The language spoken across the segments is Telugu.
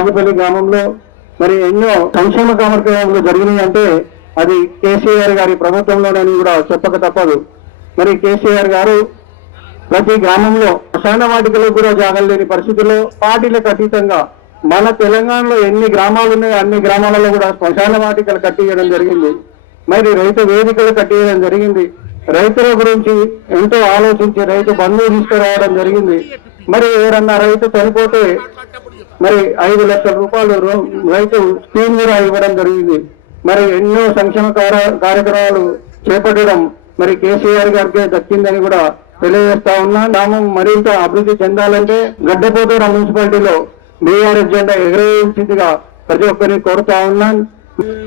కాజుపల్లి గ్రామంలో మరి ఎన్నో సంక్షేమ కార్యక్రమాలు జరిగినాయి అంటే అది కేసీఆర్ గారి ప్రభుత్వంలోనని కూడా చెప్పక తప్పదు. మరి కేసీఆర్ గారు ప్రతి గ్రామంలో శ్మశాన వాటికలో కూడా జాగలు లేని పరిస్థితుల్లో పార్టీలకు అతీతంగా మన తెలంగాణలో ఎన్ని గ్రామాలు ఉన్నాయో అన్ని గ్రామాలలో కూడా శ్మశాన వాటికలు కట్టియడం జరిగింది. మరి రైతు వేదికలు కట్టియడం జరిగింది. రైతుల గురించి ఎంతో ఆలోచించి రైతు బంధువు తీసుకురావడం జరిగింది. మరి ఎవరన్నా రైతు చనిపోతే మరి ఐదు లక్షల రూపాయలు రో- రైతు స్కీమ్ కూడా ఇవ్వడం జరిగింది. మరి ఎన్నో సంక్షేమ కార్య- కార్యక్రమాలు చేపట్టడం మరి కేసీఆర్ గారికి దక్కిందని కూడా తెలియజేస్తా ఉన్నా. గ్రామం మరింత అభివృద్ధి చెందాలంటే గడ్డపోతూర మున్సిపాలిటీలో బీఆర్ఎస్ జెండా ఎగరేసిందిగా ప్రతి ఒక్కరిని కోరుతా ఉన్నాను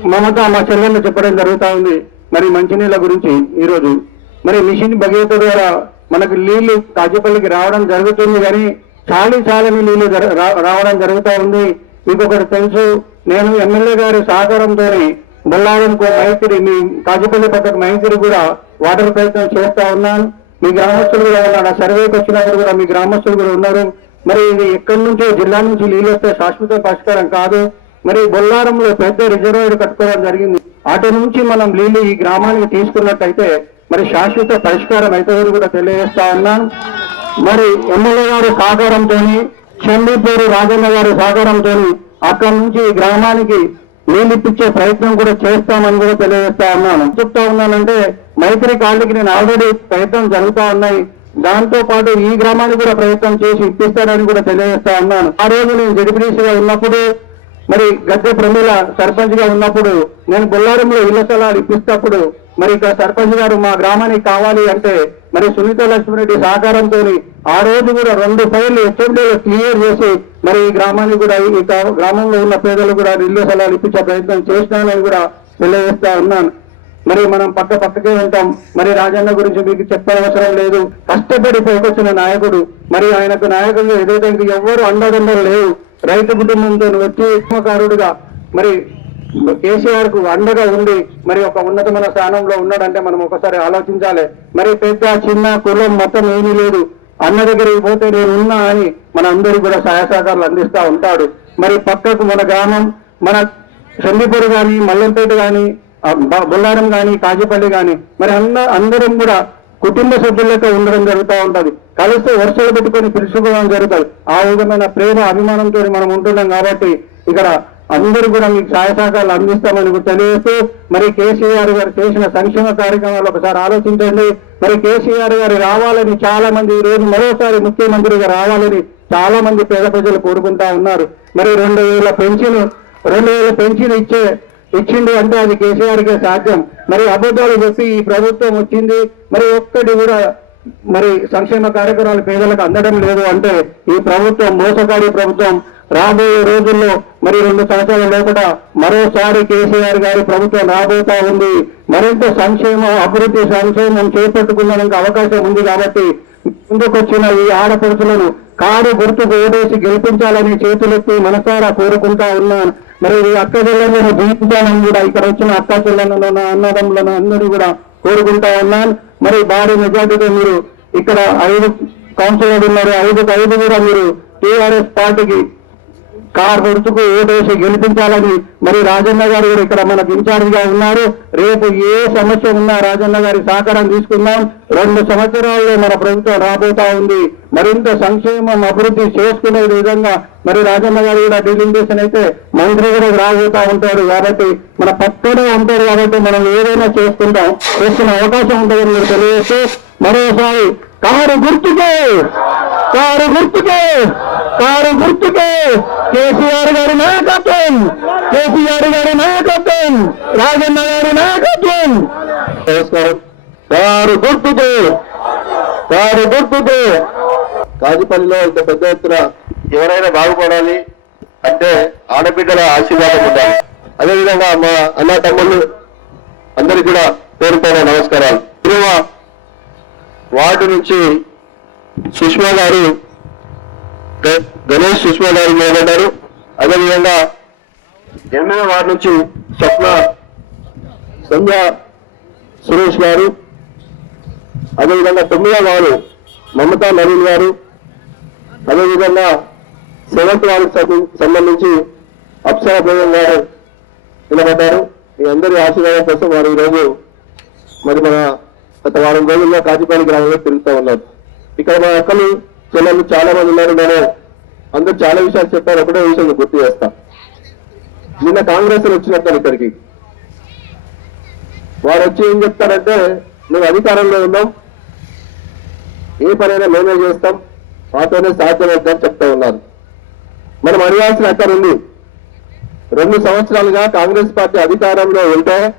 మమత మా చెల్లెళ్ళు చెప్పడం జరుగుతా ఉంది. మరి మంచినీళ్ళ గురించి ఈరోజు. మరి మిషన్ భగీరథ ద్వారా మనకు నీళ్ళు కాజేపల్లికి రావడం జరుగుతుంది కానీ చాలీ చాలని నేను జర- రావడం జరుగుతూ ఉంది. ఇంకొకటి తెలుసు నేను ఎమ్మెల్యే గారి సహకారంతో బొల్లారంకు మైత్రి మీ కాజుపల్లి పక్కకు మైత్రి కూడా వాటర్ ప్రయత్నం చేస్తా ఉన్నాను. మీ గ్రామస్తులు కూడా ఉన్నారు. ఆ సర్వేకి వచ్చినప్పుడు కూడా మీ గ్రామస్తులు కూడా ఉన్నారు. మరి ఇది ఎక్కడి నుంచో జిల్లా నుంచి నీళ్ళు వస్తే శాశ్వత పరిష్కారం కాదు. మరి బొల్లారంలో పెద్ద రిజర్వాయర్ కట్టుకోవడం జరిగింది. అటు నుంచి మనం నీళ్ళు ఈ గ్రామానికి తీసుకున్నట్టయితే మరి శాశ్వత పరిష్కారం అవుతుందని కూడా తెలియజేస్తా ఉన్నాను. మరి ఎమ్మెల్యే గారి సహకారంతో చండీపూరి రాజన్న గారి సహకారంతో అక్కడి నుంచి ఈ గ్రామానికి నీళ్ళిప్పించే ప్రయత్నం కూడా చేస్తామని కూడా తెలియజేస్తా ఉన్నాను. చెప్తా ఉన్నానంటే మైత్రి కాళ్ళకి నేను ఆల్రెడీ ప్రయత్నం జరుగుతా ఉన్నాయి. దాంతో పాటు ఈ గ్రామానికి కూడా ప్రయత్నం చేసి ఇప్పిస్తారని కూడా తెలియజేస్తా ఉన్నాను. ఆ రోజు నేను జడిపిడిసిగా ఉన్నప్పుడు మరి గద్దె ప్రమీల సర్పంచ్గా ఉన్నప్పుడు నేను బొల్లారంలో ఇళ్ళ స్థలాలు ఇప్పిస్తప్పుడు మరి ఇక్కడ సర్పంచ్ గారు మా గ్రామానికి కావాలి అంటే మరి సునీత లక్ష్మణరెడ్డి సహకారంతో ఆ రోజు కూడా రెండు ఫైర్లు అసెంబ్లీలో క్లియర్ చేసి మరి ఈ గ్రామానికి కూడా ఈ గ్రామంలో ఉన్న పేదలు కూడా ఇల్లు స్థలాలు ఇప్పించే ప్రయత్నం చేసినానని కూడా తెలియజేస్తా ఉన్నాను. మరి మనం పక్క పక్కకే ఉంటాం. మరి రాజన్న గురించి మీకు చెప్పనవసరం లేదు. కష్టపడి పోకొచ్చిన నాయకుడు. మరి ఆయనకు నాయకులు ఏదైతే ఎవ్వరు అండదండలు లేవు. రైతు కుటుంబంతో వచ్చి ఉద్యమకారుడిగా మరి కేసీఆర్కు అండగా ఉండి మరి ఒక ఉన్నతమైన స్థానంలో ఉన్నాడంటే మనం ఒకసారి ఆలోచించాలి. మరి పెద్ద చిన్న కులం మొత్తం ఏమీ లేదు. అన్న దగ్గరికి పోతే నేను ఉన్నా అని మన అందరికి కూడా సహాయ సహకారాలు అందిస్తా ఉంటాడు మరి పక్కకు మన గ్రామం మన చండీపూర్ గాని మల్లంపేట గాని బొల్లారం గాని కాజీపల్లి గాని మరి అంద అందరం కూడా కుటుంబ సభ్యులతో ఉండడం జరుగుతూ ఉంటది. కలిస్తే వర్షాలు పెట్టుకొని పిలుచుకోవడం జరుగుతుంది. ఆ విధమైన ప్రేమ అభిమానంతో మనం ఉంటున్నాం కాబట్టి ఇక్కడ అందరూ కూడా మీకు సహాయ సహకారాలు అందిస్తామని కూడా తెలియజేస్తూ మరి కేసీఆర్ గారు చేసిన సంక్షేమ కార్యక్రమాలు ఒకసారి ఆలోచించండి. మరి కేసీఆర్ గారు రావాలని చాలా మంది ఈ రోజు మరోసారి ముఖ్యమంత్రిగా రావాలని చాలా మంది పేద ప్రజలు కోరుకుంటా ఉన్నారు. మరి రెండు వేల పెన్షన్ రెండు వేల పెన్షన్ ఇచ్చే ఇచ్చింది అంటే అది కేసీఆర్కే సాధ్యం. మరి అబద్ధాలు చెప్పి ఈ ప్రభుత్వం వచ్చింది మరి ఒక్కటి కూడా మరి సంక్షేమ కార్యక్రమాలు పేదలకు అందడం లేదు అంటే ఈ ప్రభుత్వం మోసగాడి ప్రభుత్వం రాబోయే రోజుల్లో మరి రెండు సంవత్సరాల లోపల మరోసారి కేసీఆర్ గారి ప్రభుత్వం రాబోతా ఉంది. మరింత సంక్షేమం అభివృద్ధి సంక్షేమం చేపట్టుకునేందుకు అవకాశం ఉంది కాబట్టి ముందుకొచ్చిన ఈ ఆడపడుచులను కారు గుర్తుకు ఓడేసి గెలిపించాలని చేతులెత్తి మనసారా కోరుకుంటా ఉన్నాను. మరి ఈ అక్క చెల్లెలను జీవించాలని కూడా ఇక్కడ వచ్చిన అక్క చెల్లెలను అన్నదమ్ములను అందరూ కూడా కోరుకుంటా ఉన్నాను. మరి భారీ మెజార్టీతో మీరు ఇక్కడ ఐదు కౌన్సిలర్ ఉన్నారు. ఐదుకు ఐదు కూడా మీరు టీఆర్ఎస్ పార్టీకి కార్ గుర్తుకు ఓటేసి గెలిపించాలని మరి రాజన్న గారు కూడా ఇక్కడ మనకు ఇన్ఛార్జిగా ఉన్నారు. రేపు ఏ సమస్య ఉన్నా రాజన్న గారి సహకారం తీసుకుందాం. రెండు సంవత్సరాల్లో మన ప్రభుత్వం రాబోతా ఉంది. మరింత సంక్షేమం అభివృద్ధి చేసుకునే విధంగా మరి రాజన్న గారు కూడా డెలిమిటేషన్ అయితే మంత్రి కూడా రాబోతా ఉంటాడు కాబట్టి మన పక్కనే ఉంటాడు కాబట్టి మనం ఏదైనా చేసుకుంటాం. చేసిన అవకాశం ఉంటుందని మీరు తెలియజేస్తూ మరోసారి కారు గుర్తుకే కారు గుర్తుకే. కారు గుర్తుకే. కేసీఆర్ గారి నాయకత్వం. కేసీఆర్ గారి నాయకత్వం. రాజన్న గారి నాయకత్వం. నమస్కారం. కారు గుర్తుకే. కారు గుర్తుకే. కాజీపల్లిలో ఇంత పెద్ద ఎత్తున ఎవరైనా బాగుపడాలి అంటే ఆడబిడ్డల ఆశీర్వాదం ఉండాలి. అదేవిధంగా మా అన్న తమ్ముళ్ళు అందరికీ కూడా పేరుపైన నమస్కారాలు. వార్డు నుంచి సుష్మా గారు గణేష్ సుష్మా గారు నిలబడ్డారు. అదేవిధంగా ఎనిమిదవ వార్డు నుంచి స్వప్న సంధ్య సురేష్ గారు. అదేవిధంగా తొమ్మిదవ వారు మమతా నవీన్ గారు. అదేవిధంగా సెవెంత్ వార్డుకు సంబంధించి అప్సరా బేగం గారు నిలబడ్డారు. మీ అందరి ఆశీర్వాదం కోసం వారు ఈరోజు మరి మన గత వారం రోజుల్లో కాజీపల్లి గ్రామంలో తిరుగుతూ ఉన్నారు. ఇక్కడ మా అక్కలు పిల్లలు చాలా మంది ఉన్నారు. నేను అందరూ చాలా విషయాలు చెప్పారు. ఒకటే విషయం గుర్తు చేస్తా. నిన్న కాంగ్రెస్ వచ్చినట్టు ఇక్కడికి. వారు వచ్చి ఏం చెప్తారంటే మేము అధికారంలో ఉన్నావు ఏ పనైనా మేమే చేస్తాం. మాతోనే సాధ్యమవుతుందని చెప్తా ఉన్నారు. మనం అడగాల్సిన అక్కడ ఉంది. రెండు సంవత్సరాలుగా కాంగ్రెస్ పార్టీ అధికారంలో ఉంటే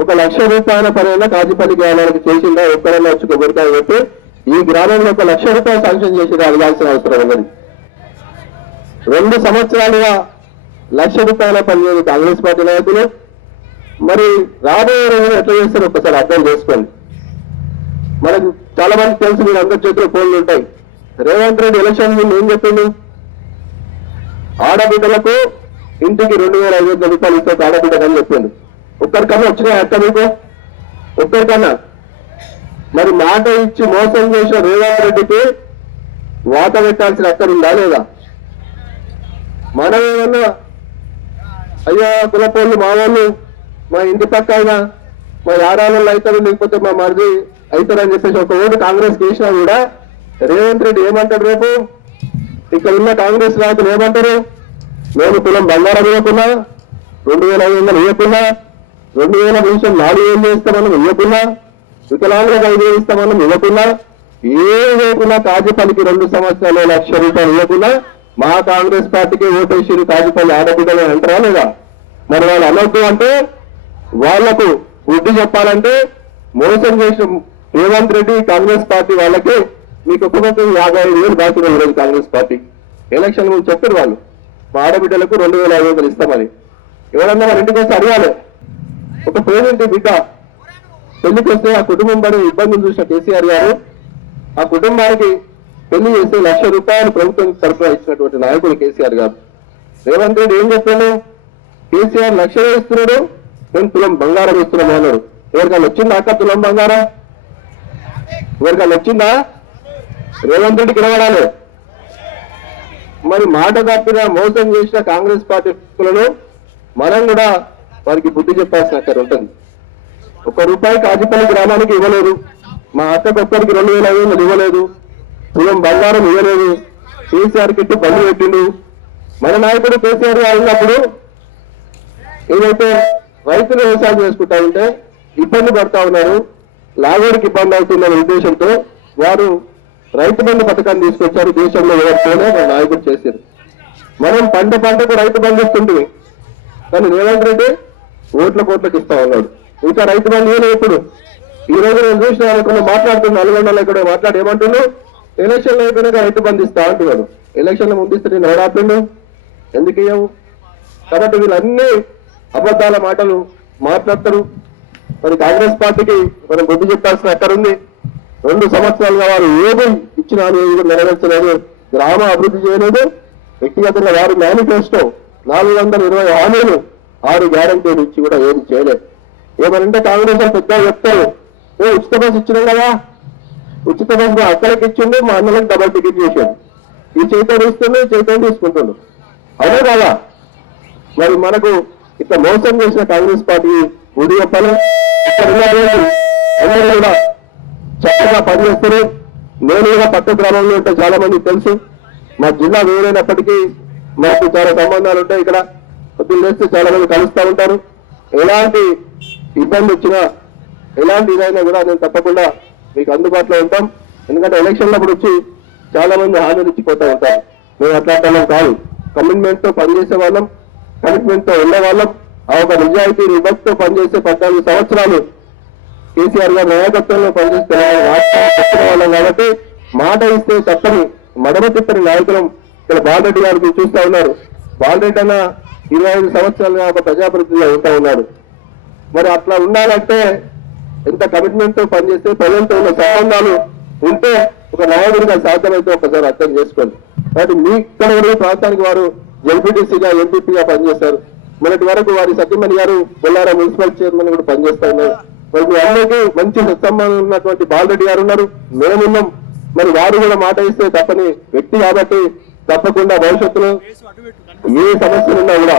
ఒక లక్ష రూపాయల పనైనా కాజీపల్లి గ్రామానికి చేసిందా? ఎక్కడైనా వచ్చి కొబ్బరికాయ పెట్టి ఈ గ్రామంలో ఒక లక్ష రూపాయలు శాంక్షన్ చేసి అడగాల్సిన అవసరం ఉన్నది. రెండు సంవత్సరాలుగా లక్ష రూపాయల పనిచేది కాంగ్రెస్ పార్టీ నాయకులు మరి రాబోయే రోజులు ఎట్లా చేస్తారు ఒకసారి అర్థం చేసుకోండి. మనకు చాలా మంది తెలుసు మీరు అందరి చేతిలో ఫోన్లు ఉంటాయి. రేవంత్ రెడ్డి ఎలక్షన్ ముందు ఏం చెప్పింది ఆడబిడ్డలకు ఇంటికి రెండు వేల ఐదు వందల రూపాయలు ఇస్తే ఆడబిడ్డకని చెప్పింది ఒక్కరికన్నా వచ్చినాయి అక్క మీకు? ఒక్కరికన్నా? మరి మాట ఇచ్చి మోసం చేసిన రేవారెడ్డికి వాత పెట్టాల్సిన అక్కడుందా ఉందా లేదా? మనం ఏమన్నా అయ్యా కులపోళ్ళు మా వాళ్ళు మా ఇంటి పక్క అయినా మా యారాలలో అవుతారు లేకపోతే మా మరిది అవుతారు అని చెప్పేసి ఒక ఓటు కాంగ్రెస్ చేసినా కూడా రేవంత్ రెడ్డి ఏమంటాడు రేపు? ఇక్కడ ఉన్న కాంగ్రెస్ నాయకులు ఏమంటారు? మేము కులం బంగారం ఇవ్వకున్నా రెండు వేల ఐదు వందలు ఇవ్వకున్నా రెండు వేల నిమిషం నాలుగు వేలు చేస్తామని ఇవ్వకున్నా వికలాంగులకు ఐదు వేలు ఇస్తామని ఇవ్వకున్నా. ఏ ఇవ్వకున్నా కాజీపల్లికి రెండు సంవత్సరాలు లక్ష రూపాయలు ఇవ్వకుండా మా కాంగ్రెస్ పార్టీకి ఓటేసి కాజీపల్లి ఆడబిడ్డలు అంటారా లేదా? మరి వాళ్ళు అనొద్దు అంటే వాళ్ళకు బుద్ధి చెప్పాలంటే మోసం చేసిన రేవంత్ రెడ్డి కాంగ్రెస్ పార్టీ వాళ్ళకి మీకు ఒక్కొక్క యాభై ఐదు వేలు బాకీ ఈరోజు కాంగ్రెస్ పార్టీ. ఎలక్షన్ ముందు చెప్పారు వాళ్ళు. మా ఆడబిడ్డలకు రెండు వేల ఐదు వందలు ఇస్తామని. ఎవరన్నా వాళ్ళ ఇంటికి వచ్చి అడగాలి. ఒక పేరెంట్ బిడ్డ. పెళ్ళికి వస్తే ఆ కుటుంబం పడే ఇబ్బందులు చూసిన కేసీఆర్ గారు ఆ కుటుంబానికి పెళ్ళి చేస్తే లక్ష రూపాయలు ప్రభుత్వం సరఫరా ఇచ్చినటువంటి నాయకుడు కేసీఆర్ గారు. రేవంత్ రెడ్డి ఏం చెప్పాడు? కేసీఆర్ లక్ష ఇస్తున్నాడు నేను తులం బంగారం ఇస్తున్నాను అన్నాడు. ఎవరికైనా వచ్చిందా అక్క తులం బంగారం? ఎవరికైనా వచ్చిందా రేవంత్ రెడ్డికి నిలబడాలి మరి మాట తప్పిన మోసం చేసిన కాంగ్రెస్ పార్టీలను మనం కూడా వారికి బుద్ధి చెప్పాల్సిన అక్కడ ఉంటుంది. ఒక రూపాయి కాజీపల్లి గ్రామానికి ఇవ్వలేదు. మా అత్తకు ఒక్కరికి రెండు వేల ఐదు వందలు ఇవ్వలేదు. తులం బంగారం ఇవ్వలేదు. కేసీఆర్ కిట్టు బండి పెట్టిండు. మన నాయకుడు కేసీఆర్ గారు ఉన్నప్పుడు ఏదైతే రైతులు వ్యవసాయం చేసుకుంటా ఉంటే ఇబ్బంది పడతా ఉన్నారు. లాగోడికి ఇబ్బంది అవుతుందనే ఉద్దేశంతో వారు రైతు బంధు పథకాన్ని తీసుకొచ్చారు. దేశంలో ఎవరితోనే మన నాయకుడు చేశారు. మనం పంట పంటకు రైతు బంధు ఇస్తుంది కానీ రేవంత్ రెడ్డి ఓట్ల కోట్లకు ఇస్తా ఉన్నాడు. ఇంకా రైతు బంధు ఏమో ఇప్పుడు? ఈ రోజు నేను చూసిన అనుకున్న మాట్లాడుతున్న నల్గొండలో ఇక్కడ మాట్లాడి ఏమంటున్నాడు ఎలక్షన్లు అయిపోయినాక రైతు బంధు ఇస్తా అంటున్నాడు. ఎలక్షన్లు ముందిస్తే నేను ఎవడాపిండు ఎందుకు ఇయ్యవు? కాబట్టి వీళ్ళన్నీ అబద్ధాల మాటలు మాట్లాడతారు. మరి కాంగ్రెస్ పార్టీకి మనం బుద్ధి చెప్పాల్సిన అక్కడ ఉంది. రెండు సంవత్సరాలుగా వారు ఏది ఇచ్చిన నెరవేర్చలేదు. గ్రామ అభివృద్ధి చేయలేదు. వ్యక్తిగతంగా వారి మేనిఫెస్టో నాలుగు వందల ఇరవై హామీలు ఆరు గ్యారంటీలు ఇచ్చి కూడా ఏది చేయలేదు. ఏమనంటే కాంగ్రెస్ వాళ్ళు పెద్దగా చెప్తారు. ఏ ఉచిత బస్సు ఇచ్చినాం కదా. ఉచిత బస్సు అక్కడికి ఇచ్చిండు మా అన్నలకు డబల్ టికెట్ చేశాడు ఈ చైతన్య ఇస్తుంది చైతన్య తీసుకుంటుండు. అవునా కదా? మరి మనకు ఇట్లా మోసం చేసిన కాంగ్రెస్ పార్టీ గుడి చెప్పాలి అందరూ కూడా చక్కగా పనిచేస్తారు నేను కూడా పక్క గ్రామంలో ఉంటే చాలా మంది తెలుసు. మా జిల్లా వేరైనప్పటికీ మాకు చాలా సంబంధాలు ఉంటాయి ఇక్కడ. పొద్దున్న చాలా మంది కలుస్తూ ఉంటారు. ఎలాంటి ఇబ్బంది వచ్చినా ఎలాంటి ఇదైనా కూడా నేను తప్పకుండా మీకు అందుబాటులో ఉంటాం. ఎందుకంటే ఎలక్షన్లప్పుడు వచ్చి చాలా మంది హామీలు ఇచ్చిపోతూ ఉంటారు. మేము అట్లాంటి వాళ్ళం కాదు. కమిట్మెంట్తో పనిచేసే వాళ్ళం కమిట్మెంట్తో ఉండేవాళ్ళం ఆ ఒక నిజాయితీ నిబద్ధతో పనిచేసే పద్నాలుగు సంవత్సరాలు కేసీఆర్ గారు నాయకత్వంలో పనిచేస్తున్న వాళ్ళం కాబట్టి మాట ఇస్తే తప్పని మడమ తిప్పని నాయకులం ఇక్కడ బాలరెడ్డి గారు చూస్తా ఉన్నారు. బాలరెడ్డి అన్న ఇరవై ఐదు సంవత్సరాలుగా ఒక ప్రజాప్రతినిధిగా ఉంటా ఉన్నాడు. మరి అట్లా ఉండాలంటే ఎంత కమిట్మెంట్తో పనిచేస్తే ప్రజలతో ఉన్న సంబంధాలు ఉంటే ఒక నాయకుడిగా సాధ్యమైతే ఒకసారి అర్థం చేసుకోండి. కాబట్టి మీ ఇక్కడ ప్రాంతానికి వారు ఎల్పిటిసిగా ఎంపీపీగా పనిచేస్తారు. మొన్నటి వరకు వారి సత్యమణి గారు బొల్లారా మున్సిపల్ చైర్మన్ కూడా పనిచేస్తా ఉన్నారు. మరి మీ అందరికీ మంచి సత్సంబంధం ఉన్నటువంటి బాలరెడ్డి గారు ఉన్నారు. మేమున్నాం. మరి వారు కూడా మాట ఇస్తే తప్పని వ్యక్తి కాబట్టి తప్పకుండా భవిష్యత్తులో ఏ సమస్యలు ఉన్నా కూడా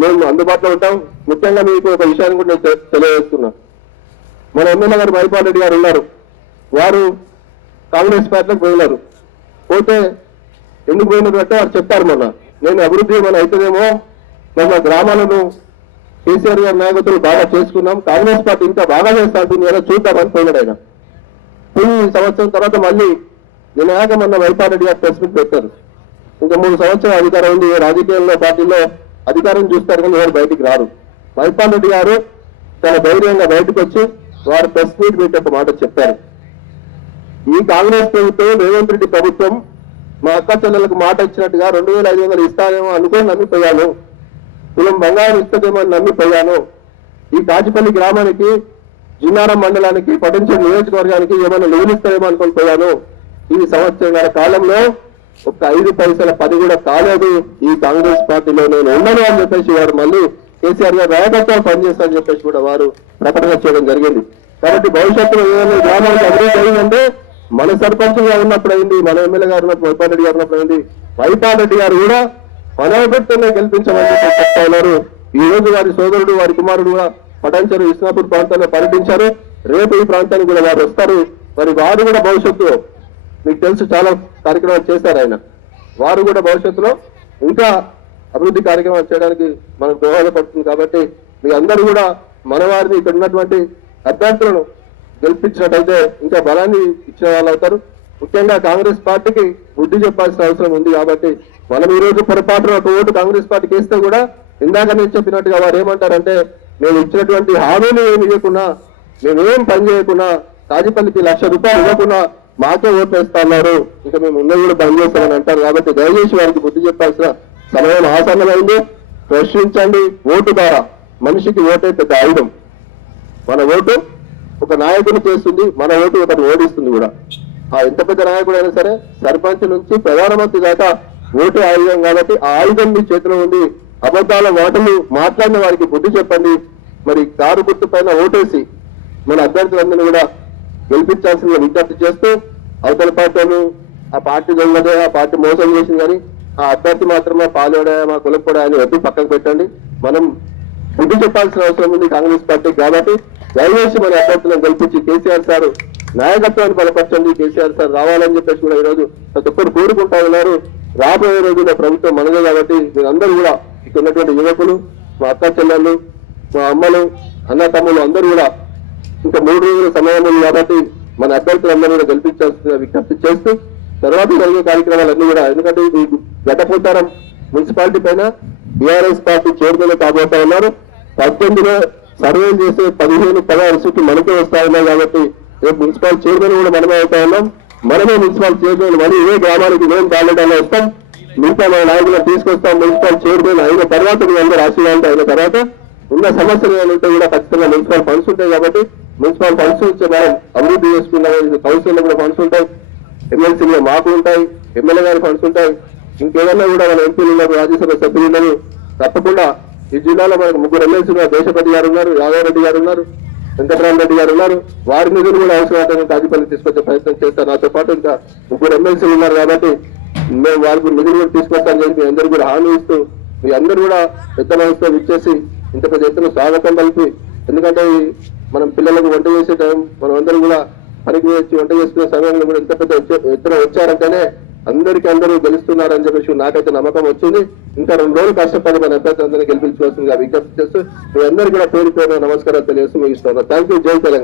మేము అందుబాటులో ఉంటాం. ముఖ్యంగా మీకు ఒక విషయాన్ని కూడా నేను తెలియజేస్తున్నా. మన ఎమ్మెల్యే గారు మైపాల్ రెడ్డి గారు ఉన్నారు. వారు కాంగ్రెస్ పార్టీలకు పోయినారు. పోతే ఎందుకు పోయినారు వారు చెప్తారు మొన్న. నేను అభివృద్ధి ఏమైనా అవుతుందేమో మన గ్రామాలను కేసీఆర్ గారి నాయకులు బాగా చేసుకున్నాం. కాంగ్రెస్ పార్టీ ఇంకా బాగా చేస్తా దీన్ని ఏదో చూద్దామని పోయినాడు ఆయన. పోయి ఈ సంవత్సరం తర్వాత మళ్ళీ నినాక మొన్న వైపాల్ రెడ్డి గారు ప్రెస్ మీట్ పెట్టారు. ఇంకా మూడు సంవత్సరాల అధికారం ఉంది. రాజకీయాల్లో పార్టీలో అధికారం చూస్తారు కానీ ఎవరు బయటికి రారు. మహిపాల్ రెడ్డి గారు తన ధైర్యంగా బయటకు వచ్చి వారు ప్రెస్ మీట్ పెట్టి ఒక మాట చెప్పారు. ఈ కాంగ్రెస్ ప్రభుత్వం రేవంత్ రెడ్డి ప్రభుత్వం మా అక్క చెల్లెలకు మాట ఇచ్చినట్టుగా రెండు వేల ఐదు వందలు ఇస్తానేమో అనుకుని నమ్మిపోయాను. కులం బంగారం ఇస్తుందేమో అని నమ్మిపోయాను. ఈ కాచిపల్లి గ్రామానికి జిన్నారం మండలానికి పటించే నియోజకవర్గానికి ఏమైనా నిధులిస్తారేమో అనుకుని పోయాను. ఈ సంవత్సరాల కాలంలో ఒక ఐదు పైసల పని కూడా కాలేదు. ఈ కాంగ్రెస్ పార్టీలో నేను ఉండను అని చెప్పేసి వారు మళ్ళీ కేసీఆర్ గారు నాయకత్వం పనిచేస్తా అని చెప్పేసి కూడా వారు ప్రకటన చేయడం జరిగింది. కాబట్టి భవిష్యత్తులో ఏదైనా గ్రామానికి అభివృద్ధి అయిందంటే మన సర్పంచ్గా ఉన్నప్పుడు అయింది మన ఎమ్మెల్యే గారు ఉన్నప్పుడు వైపాల్ రెడ్డి గారు ఉన్నప్పుడు అయింది వైపాల్ రెడ్డి గారు కూడా మన అభ్యర్థులనే గెలిపించమని చెప్పి చెప్తా ఉన్నారు. ఈ రోజు వారి సోదరుడు వారి కుమారుడు కూడా పటాన్చెరు ఇస్నాపూర్ ప్రాంతంలో పర్యటించారు. రేపు ఈ ప్రాంతానికి కూడా వారు వస్తారు. మరి వారు కూడా భవిష్యత్తులో మీకు తెలుసు చాలా కార్యక్రమాలు చేశారు ఆయన. వారు కూడా భవిష్యత్తులో ఇంకా అభివృద్ధి కార్యక్రమాలు చేయడానికి మనకు దోహదపడుతుంది కాబట్టి మీ అందరూ కూడా మన వారిని ఇక్కడ ఉన్నటువంటి అభ్యర్థులను గెలిపించినట్టయితే ఇంకా బలాన్ని ఇచ్చిన వాళ్ళు అవుతారు. ముఖ్యంగా కాంగ్రెస్ పార్టీకి బుద్ధి చెప్పాల్సిన అవసరం ఉంది కాబట్టి మనం ఈ రోజు పొరపాటున ఒక ఓటు కాంగ్రెస్ పార్టీకి వేస్తే కూడా ఇందాక నేను చెప్పినట్టుగా వారు ఏమంటారంటే మేము ఇచ్చినటువంటి హామీలు ఏమి ఇవ్వకుండా మేమేం పని చేయకుండా తాజిపల్లికి లక్ష రూపాయలు ఇవ్వకుండా మాకే ఓట్లు వేస్తా ఉన్నారు మేము ఉన్నది కూడా బంద్ చేస్తామని అంటారు. కాబట్టి దయచేసి వారికి బుద్ధి చెప్పాల్సిన సమయం ఆసన్నమైంది. ప్రశ్నించండి. ఓటు ద్వారా మనిషికి ఓటే పెద్ద ఆయుధం మన ఓటు ఒక నాయకుని చేస్తుంది. మన ఓటు ఒకరిని ఓడిస్తుంది కూడా. ఆ ఎంత పెద్ద నాయకుడు అయినా సరే సర్పంచ్ నుంచి ప్రధానమంత్రి దాకా ఓటు ఆయుధం కాబట్టి ఆ ఆయుధం మీ చేతిలో ఉంది. అబద్ధాల మాటలు మాట్లాడిన వారికి బుద్ధి చెప్పండి. మరి కారు గుర్తు పైన ఓటేసి మన అభ్యర్థులందరినీ కూడా గెలిపించాల్సిందిగా విజ్ఞప్తి చేస్తూ అవతల పార్టీలు ఆ పార్టీ దొంగదే ఆ పార్టీ మోసం చేసింది కానీ ఆ అభ్యర్థి మాత్రమే పాలోడా మా కులపడా అని వద్దు పక్కకు పెట్టండి. మనం బుద్ధి చెప్పాల్సిన అవసరం ఉంది కాంగ్రెస్ పార్టీ కాబట్టి. దయచేసి మన అభ్యర్థులను గెలిపించి కేసీఆర్ సార్ నాయకత్వాన్ని బలపరచండి. కేసీఆర్ సార్ రావాలని చెప్పేసి కూడా ఈరోజు ప్రతి ఒక్కరు కోరుకుంటా ఉన్నారు. రాబోయే రోజుల్లో ప్రభుత్వం మనదే కాబట్టి మీరందరూ కూడా ఇక్కడ ఉన్నటువంటి యువకులు మా అక్క చెల్లెళ్ళు మా అమ్మలు అన్న తమ్ముళ్ళు అందరూ కూడా ఇంకా మూడు రోజుల సమయం ఉంది కాబట్టి మన అభ్యర్థులందరూ కూడా గెలిపించాల్సిన విజ్ఞప్తి చేస్తూ తర్వాత జరిగే కార్యక్రమాలన్నీ కూడా ఎందుకంటే ఈ గతపోతారం మున్సిపాలిటీ పైన బీఆర్ఎస్ పార్టీ చైర్మన్ కాబోతా ఉన్నారు. పద్దెనిమిదిలో సర్వేలు చేసే పదిహేను పదహారు సీట్లు మనకే వస్తా ఉన్నాయి కాబట్టి రేపు మున్సిపల్ చైర్మన్ కూడా మనమే అవుతా ఉన్నాం. మనమే మున్సిపల్ చైర్మన్ మళ్ళీ ఏ గ్రామానికి మేము బాధ్యతలో వస్తాం. మిగతా మన నాయకులను తీసుకొస్తాం. మున్సిపల్ చైర్మన్ అయిన తర్వాత మీ అందరూ ఆశీర్వాదం అయిన తర్వాత ఉన్న సమస్యలు ఏమంటే కూడా ఖచ్చితంగా మున్సిపల్ ఫండ్స్ ఉంటాయి కాబట్టి మున్సిపల్ ఫండ్స్ ఇచ్చి మనం అభివృద్ధి చేసుకున్నాం కౌన్సిల్ కూడా ఫండ్స్ ఉంటాయి. ఎమ్మెల్సీలో మాకు ఉంటాయి ఎమ్మెల్యే గారి ఫండ్స్ ఉంటాయి. ఇంకేదన్నా కూడా మన ఎంపీలు ఉన్నారు రాజ్యసభ సభ్యులు ఉన్నారు. తప్పకుండా ఈ జిల్లాలో మనకు ముగ్గురు ఎమ్మెల్సీ ఉన్నారు. దేశపతి గారు ఉన్నారు యాదవరెడ్డి గారు ఉన్నారు వెంకటరామ రెడ్డి గారు ఉన్నారు. వారి నిధులు కూడా అవసరమైన తాజిపల్లి తీసుకొచ్చే ప్రయత్నం చేస్తారు. నాతో పాటు ఇంకా ముగ్గురు ఎమ్మెల్సీలు ఉన్నారు కాబట్టి మేము వారికి నిధులు కూడా తీసుకొస్తామని చెప్పి మీ అందరూ కూడా హామీ ఇస్తూ మీ అందరూ కూడా పెద్ద మనసుతో ఇచ్చేసి ఇంత పెద్ద ఎత్తున స్వాగతం కలిపి ఎందుకంటే మనం పిల్లలకు వంట చేసే టైం మనం అందరూ కూడా పనికి వచ్చి వంట చేసుకునే సమయంలో కూడా ఇంత పెద్ద ఎత్తున వచ్చారంటేనే అందరికీ అందరూ గెలుస్తున్నారని చెప్పేసి నాకైతే నమ్మకం వచ్చింది. ఇంకా రెండు రోజులు కష్టపడి మన అభ్యర్థులందరినీ గెలిపించుకోవాల్సిందిగా విజ్ఞప్తి చేస్తూ మీ అందరికీ కూడా పేరు పేరు నమస్కారాలు తెలియజేస్తూ ముగిస్తున్నాను. థ్యాంక్ యూ జై తెలంగాణ.